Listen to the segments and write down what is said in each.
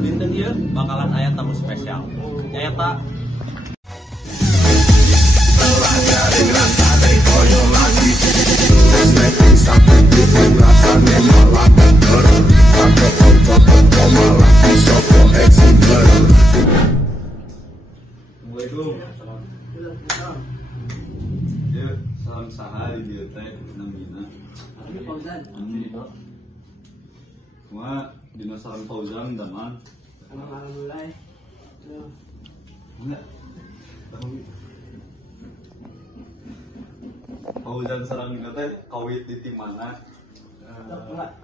dinten ieu bakalan aya tamu spesial. Nyata Assalamualaikum. Ya, salam saha di dieu teh namina. Ini Fauzan. Cuma dina salam Fauzan daman. Alhamdulillah. Enggak. Fauzan sareng dina teh kawit di tim mana?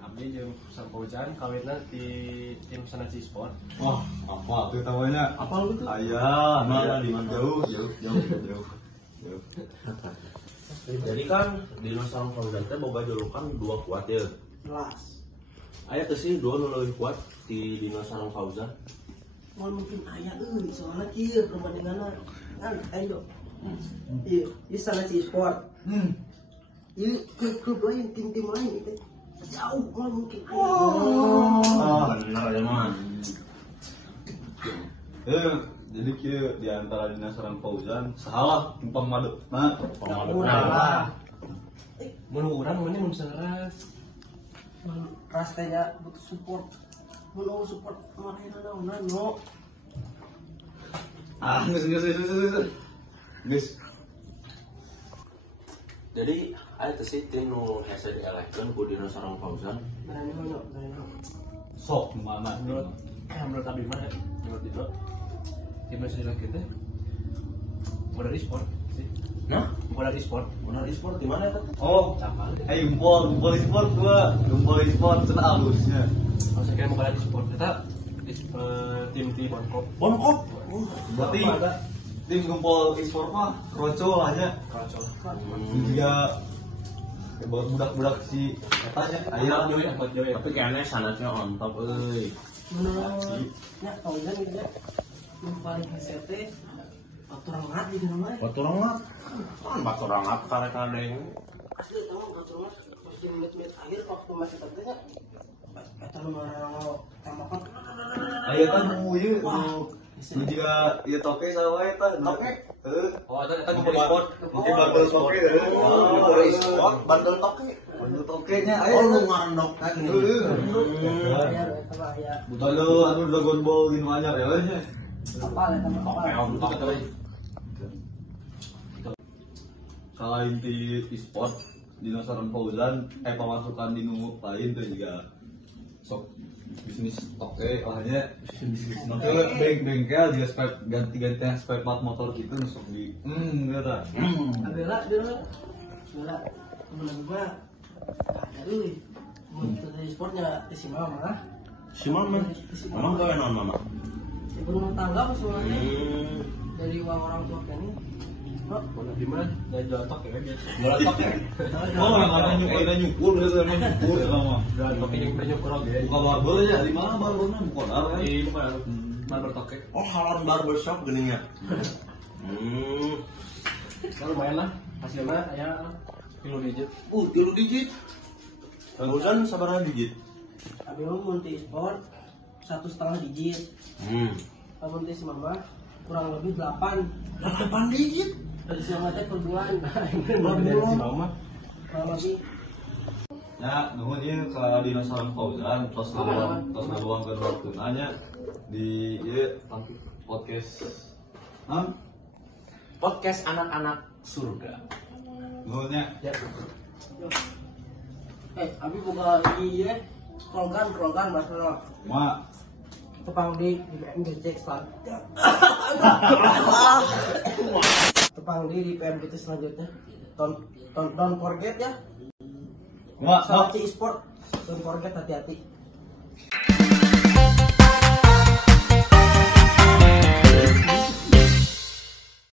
abdi jeung Sang Fauzan kawitna di tim Sanaci Sport. Wah, apa tuh namanya? Apa lu tuh? Aya, mana di mana jauh. Jadi kan di Sang Fauzan teh boga julukan dua kuat ya. Jelas. Aya teh sih dua nu leuwih kuat di Dino Sang Fauzan. Mau mungkin ayah soalnya kieu perbandinganna kan ayo. Iya, di sana si sport. Iya, klub lain, tim-tim lain itu jauh mau mungkin ayah. Bener ya mah. Jadi kieu di antara dina sareng Fauzan salah numpang madu. Nah, Udah. Mun urang mending mun saras. Ras teh ya butuh support. Mun support mana naon no. Geus. Jadi aya teh sih tim nu hese dielehkeun ku Dino Sareng Fauzan. Berani no. Sok mana? Menurut Abi mah menurut Dino tim nu dielehkeun teh modal e-sport sih. Nah, modal e-sport di mana eta? Oh, Campal. gumpol e-sport gua. Gumpol e-sport cenah alusnya. Kalau saya kira modal e-sport eta tim Bonkop. Berarti tim gumpol e-sport mah kroco aja. Kroco. Juga budak-budak si katanya aya Joy. Tapi kayaknya sanatnya on top euy. Menurut ya Fauzan gitu ya. Yang paling hese teh paturangat di nama. Baturangat. Kan baturangat karek kadeng. Asli tahu paturangat pas di menit-menit akhir waktu masih tentenya. Eta nu marang tembakan. aya kan ieu nu juga ieu toke sawae tah toke. Heeh. Oh, eta gumpol e-sport. Mungkin bandel toke heeh. Gumpol e-sport bandel toke. Bandel tokenya aya. Oh, lu ngarendok kayak gini. Kalau anu Dragon Ball gini anyar ya nya. Apa eta mah apa? Ontok eta we. Kalau inti e-sport Dino Sareng Fauzan pemasukan di nu lain tuh juga sok bisnis oke hanya bisnis ke bengkel juga spare ganti-ganti spare part motor gitu sok di enggak Bela temen gua ada euy. Mun teu sportnya si mama. Si Mama. Emang gawe naon Mama? Rumah tangga semuanya dari uang orang tua kan. Mana di mana? Dari jotok ya dia. Jualan toke. Oh, ada nyukur gitu emang nyukur ya mah. Jualan toke yang penyukur ya. Buka barber ya di mana barbernya bukan kan? Di bukan barber toke. Oh, halal barbershop geuninnya. Kalau lumayan lah hasilnya ya 3 digit. 3 digit. Fauzan sabaraha digit? Abi mah mun teu sport 1,5 digit. Amun teh si mama kurang lebih 8 digit. dari si mama teh per bulan. Si Mama. Kurang lebih Ya, nuhun ieu ka Dino Sareng Fauzan tos ngaluangkeun waktuna nya di ieu podcast. Podcast anak-anak surga. Nuhun nya. Ya. Abi buka ieu krogan Mas Rono. Ma Tepang di PMGC selanjutnya. Tepang di PMGC selanjutnya. Don't forget ya. Ma Sanaci e-sport. Don't forget hati-hati.